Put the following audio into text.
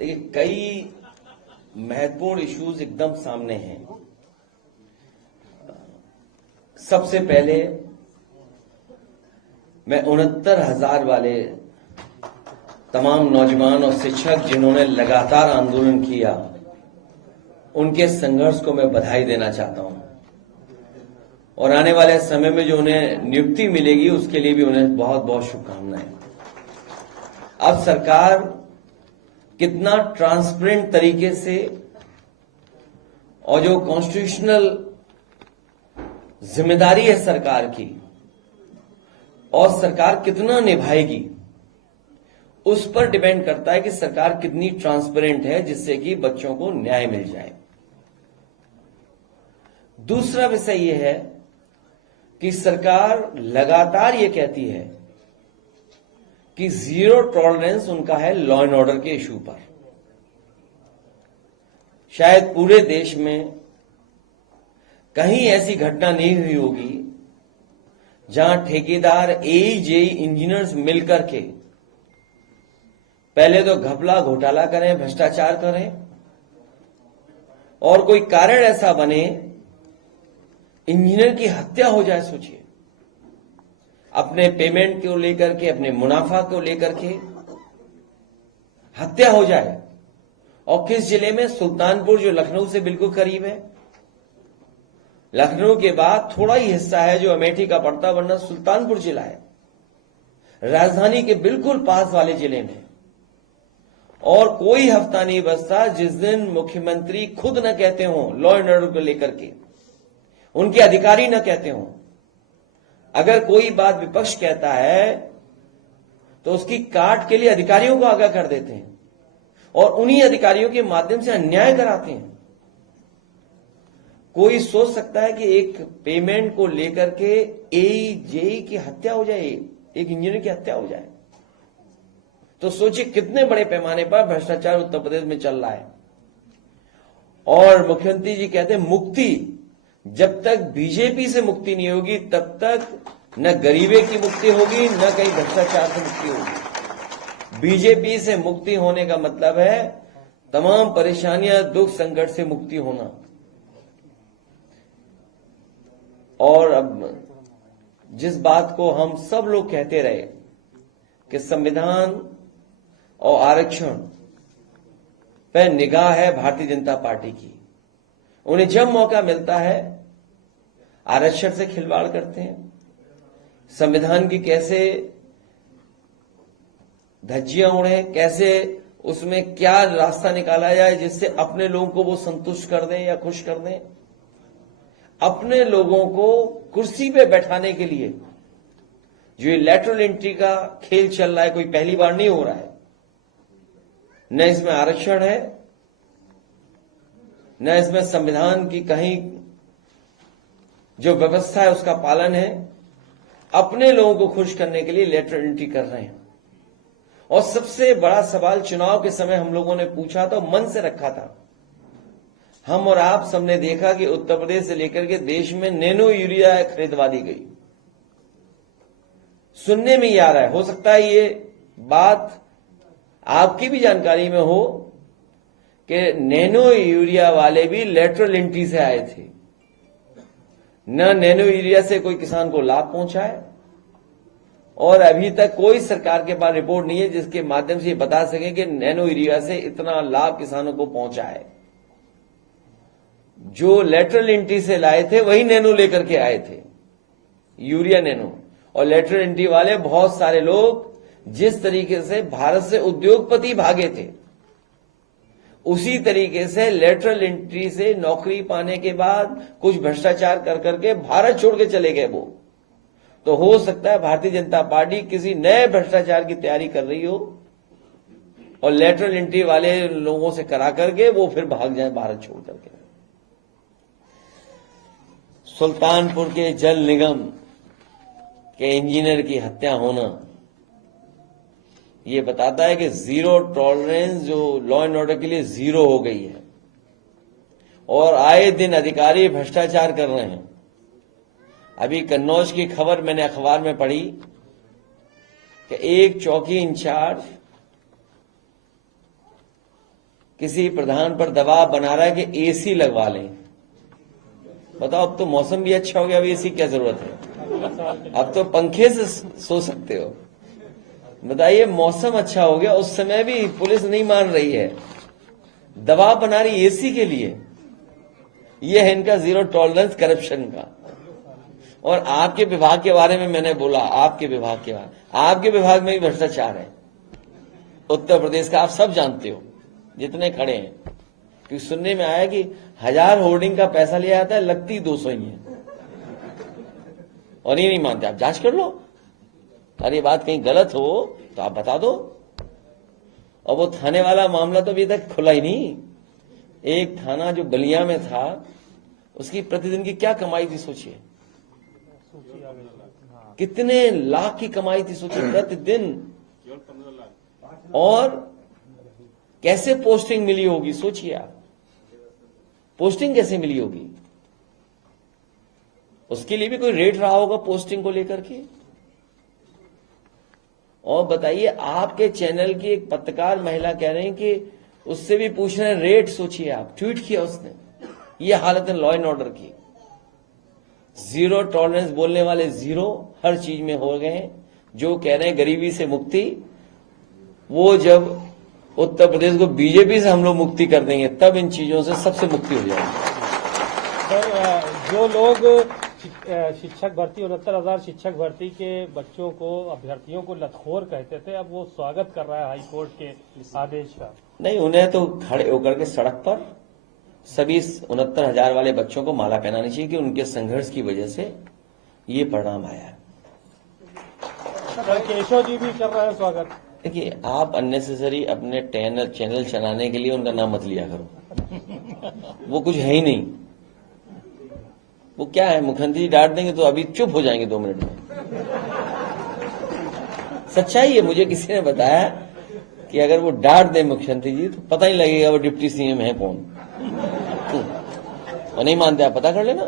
देखिए, कई महत्वपूर्ण इश्यूज एकदम सामने हैं। सबसे पहले मैं 69,000 वाले तमाम नौजवान और शिक्षक जिन्होंने लगातार आंदोलन किया, उनके संघर्ष को मैं बधाई देना चाहता हूं और आने वाले समय में जो उन्हें नियुक्ति मिलेगी उसके लिए भी उन्हें बहुत बहुत शुभकामनाएं। अब सरकार कितना ट्रांसपेरेंट तरीके से और जो कॉन्स्टिट्यूशनल जिम्मेदारी है सरकार की और सरकार कितना निभाएगी, उस पर डिपेंड करता है कि सरकार कितनी ट्रांसपेरेंट है, जिससे कि बच्चों को न्याय मिल जाए। दूसरा विषय यह है कि सरकार लगातार यह कहती है कि जीरो टॉलरेंस उनका है लॉ एंड ऑर्डर के इशू पर। शायद पूरे देश में कहीं ऐसी घटना नहीं हुई होगी जहां ठेकेदार, एजेई, इंजीनियर्स मिलकर के पहले तो घपला घोटाला करें, भ्रष्टाचार करें और कोई कारण ऐसा बने इंजीनियर की हत्या हो जाए। सोचिए, अपने पेमेंट को लेकर के, अपने मुनाफा को लेकर के हत्या हो जाए। और किस जिले में? सुल्तानपुर, जो लखनऊ से बिल्कुल करीब है। लखनऊ के बाद थोड़ा ही हिस्सा है जो अमेठी का पड़ता, वरना सुल्तानपुर जिला है, राजधानी के बिल्कुल पास वाले जिले में। और कोई हफ्ता नहीं बचता जिस दिन मुख्यमंत्री खुद न कहते हों लॉ एंड ऑर्डर को लेकर के, उनके अधिकारी न कहते हों। अगर कोई बात विपक्ष कहता है तो उसकी काट के लिए अधिकारियों को आगाह कर देते हैं और उन्हीं अधिकारियों के माध्यम से अन्याय कराते हैं। कोई सोच सकता है कि एक पेमेंट को लेकर के एजेई की हत्या हो जाए, एक इंजीनियर की हत्या हो जाए? तो सोचिए कितने बड़े पैमाने पर भ्रष्टाचार उत्तर प्रदेश में चल रहा है। और मुख्यमंत्री जी कहते हैं मुक्ति, जब तक बीजेपी से मुक्ति नहीं होगी तब तक न गरीबी की मुक्ति होगी, न कहीं भ्रष्टाचार से मुक्ति होगी। बीजेपी से मुक्ति होने का मतलब है तमाम परेशानियां, दुख, संकट से मुक्ति होना। और अब जिस बात को हम सब लोग कहते रहे कि संविधान और आरक्षण पर निगाह है भारतीय जनता पार्टी की, उन्हें जब मौका मिलता है आरक्षण से खिलवाड़ करते हैं। संविधान की कैसे धज्जियां उड़े, कैसे उसमें क्या रास्ता निकाला जाए जिससे अपने लोगों को वो संतुष्ट कर दें या खुश कर दें। अपने लोगों को कुर्सी पे बैठाने के लिए जो ये लैटरल एंट्री का खेल चल रहा है, कोई पहली बार नहीं हो रहा है। न इसमें आरक्षण है, न इसमें संविधान की कहीं जो व्यवस्था है उसका पालन है। अपने लोगों को खुश करने के लिए लेटरल एंट्री कर रहे हैं। और सबसे बड़ा सवाल चुनाव के समय हम लोगों ने पूछा तो मन से रखा था। हम और आप सबने देखा कि उत्तर प्रदेश से लेकर के देश में नैनो यूरिया खरीदवा दी गई। सुनने में ही आ रहा है, हो सकता है ये बात आपकी भी जानकारी में हो कि नैनो यूरिया वाले भी लेटरल एंट्री से आए थे। न नैनो यूरिया से कोई किसान को लाभ पहुंचा है और अभी तक कोई सरकार के पास रिपोर्ट नहीं है जिसके माध्यम से ये बता सके कि नैनो यूरिया से इतना लाभ किसानों को पहुंचा है। जो लेटरल एंट्री से लाए थे वही नैनो लेकर के आए थे, यूरिया नैनो। और लेटरल एंट्री वाले बहुत सारे लोग जिस तरीके से भारत से उद्योगपति भागे थे, उसी तरीके से लेटरल एंट्री से नौकरी पाने के बाद कुछ भ्रष्टाचार कर करके भारत छोड़ के चले गए वो। तो हो सकता है भारतीय जनता पार्टी किसी नए भ्रष्टाचार की तैयारी कर रही हो और लेटरल एंट्री वाले लोगों से करा करके वो फिर भाग जाए भारत छोड़ करके। सुल्तानपुर के जल निगम के इंजीनियर की हत्या होना ये बताता है कि जीरो टॉलरेंस जो लॉ एंड ऑर्डर के लिए जीरो हो गई है और आए दिन अधिकारी भ्रष्टाचार कर रहे हैं। अभी कन्नौज की खबर मैंने अखबार में पढ़ी कि एक चौकी इंचार्ज किसी प्रधान पर दबाव बना रहा है कि एसी लगवा लें। बताओ, अब तो मौसम भी अच्छा हो गया, अब एसी क्या जरूरत है? अब तो पंखे से सो सकते हो। बताइए, मौसम अच्छा हो गया, उस समय भी पुलिस नहीं मान रही है, दबाव बना रही एसी के लिए। यह है इनका जीरो टॉलरेंस करप्शन का। और आपके विभाग के बारे में मैंने बोला, आपके विभाग के बारे, आपके विभाग में भी भ्रष्टाचार है उत्तर प्रदेश का, आप सब जानते हो जितने खड़े हैं। क्योंकि सुनने में आया कि 1000 होर्डिंग का पैसा लिया जाता है, लगती 200 ही है। और ये नहीं मानते, आप जांच कर लो, अरे ये बात कहीं गलत हो तो आप बता दो। और वो थाने वाला मामला तो अभी तक खुला ही नहीं। एक थाना जो बलिया में था, उसकी प्रतिदिन की क्या कमाई थी सोचिए, कितने लाख की कमाई थी सोचिए प्रतिदिन। और कैसे पोस्टिंग मिली होगी सोचिए आप, पोस्टिंग कैसे मिली होगी, उसके लिए भी कोई रेट रहा होगा पोस्टिंग को लेकर के। और बताइए, आपके चैनल की एक पत्रकार महिला कह रहे हैं कि उससे भी पूछ रहे हैं रेट। सोचिए आप, ट्वीट किया उसने, ये हालत है लॉ एंड ऑर्डर की। जीरो टॉलरेंस बोलने वाले जीरो हर चीज में हो गए हैं। जो कह रहे हैं गरीबी से मुक्ति, वो जब उत्तर प्रदेश को बीजेपी से हम लोग मुक्ति कर देंगे, तब इन चीजों से सबसे मुक्ति हो जाएगी। सर, जो लोग शिक्षक भर्ती 69,000 शिक्षक भर्ती के बच्चों को, अभ्यर्थियों को लतखोर कहते थे, अब वो स्वागत कर रहा है हाईकोर्ट के आदेश का। नहीं, उन्हें तो खड़े होकर के सड़क पर सभी 69,000 वाले बच्चों को माला पहनानी चाहिए कि उनके संघर्ष की वजह से ये परिणाम आया है। सर, केशव जी भी कर रहे हैं स्वागत। देखिए, आप अननेसेसरी अपने चैनल चलाने के लिए उनका नाम मत लिया करो। वो कुछ है ही नहीं। वो क्या है, मुख्यमंत्री डांट देंगे तो अभी चुप हो जाएंगे 2 मिनट में। सच्चाई है, मुझे किसी ने बताया कि अगर वो डांट दे मुख्यमंत्री जी तो पता ही लगेगा वो डिप्टी सीएम है कौन। और नहीं मानते आप, पता कर लेना।